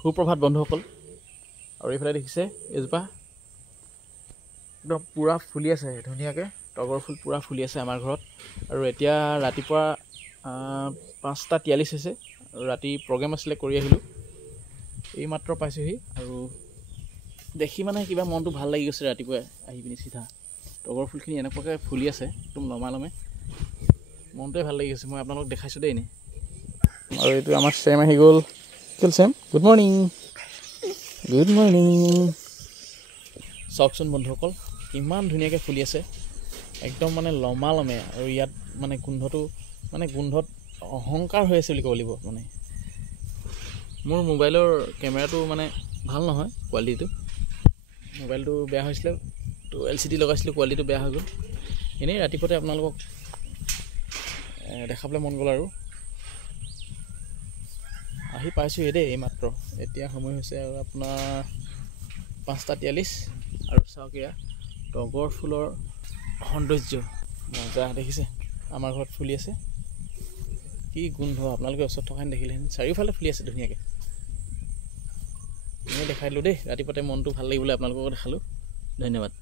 সুপ্ৰভাত বন্ধুসকল। আৰু এইফালে দেখিছে এজোপা একদম পূৰা ফুলি আছে ধুনীয়াকৈ। তগৰ ফুল পূৰা ফুলি আছে আমাৰ ঘৰত। আৰু এতিয়া ৰাতিপুৱা 5:43 হৈছে। আৰু ৰাতি প্ৰগ্ৰেম আছিলে, কৰি আহিলোঁ, এইমাত্ৰ পাইছোঁহি। আৰু দেখি মানে কিবা মনটো ভাল লাগি গৈছে। ৰাতিপুৱাই আহি পিনি চিধা তগৰ ফুলখিনি এনেকুৱাকৈ ফুলি আছে, একদম লমালমে, মনটোৱে ভাল লাগি গৈছে। মই আপোনালোকক দেখাইছোঁ দেই এনেই। আৰু এইটো আমাৰ চেম আহি গ'ল। চেম, গুড মৰ্ণিং, গুড মৰ্ণিং। চাওকচোন বন্ধুসকল, কিমান ধুনীয়াকৈ ফুলি আছে, একদম মানে লমালমে। আৰু ইয়াত মানে গোন্ধত অহংকাৰ হৈ আছে বুলি ক'ব লাগিব। মানে মোৰ মোবাইলৰ কেমেৰাটো মানে ভাল নহয়, কোৱালিটিটো। মোবাইলটো বেয়া হৈছিলে, তো LCD লগাইছিলোঁ, কোৱালিটিটো বেয়া হৈ গ'ল। এনেই ৰাতিপুৱাতে আপোনালোকক দেখাবলৈ মন গ'ল আৰু আহি পাইছোঁহি দেই এইমাত্ৰ। এতিয়া সময় হৈছে আৰু আপোনাৰ 5:43। আৰু চাওক, এয়া তগৰ ফুলৰ সৌন্দৰ্য মজা দেখিছে, আমাৰ ঘৰত ফুলি আছে। কি গোন্ধ, আপোনালোকে ওচৰত থকা দেখিলেহেঁতেন। চাৰিওফালে ফুলি আছে ধুনীয়াকৈ। মই দেখাই দিলোঁ দেই, ৰাতিপুৱাতে মনটো ভাল লাগিবলৈ আপোনালোকক দেখালোঁ। ধন্যবাদ।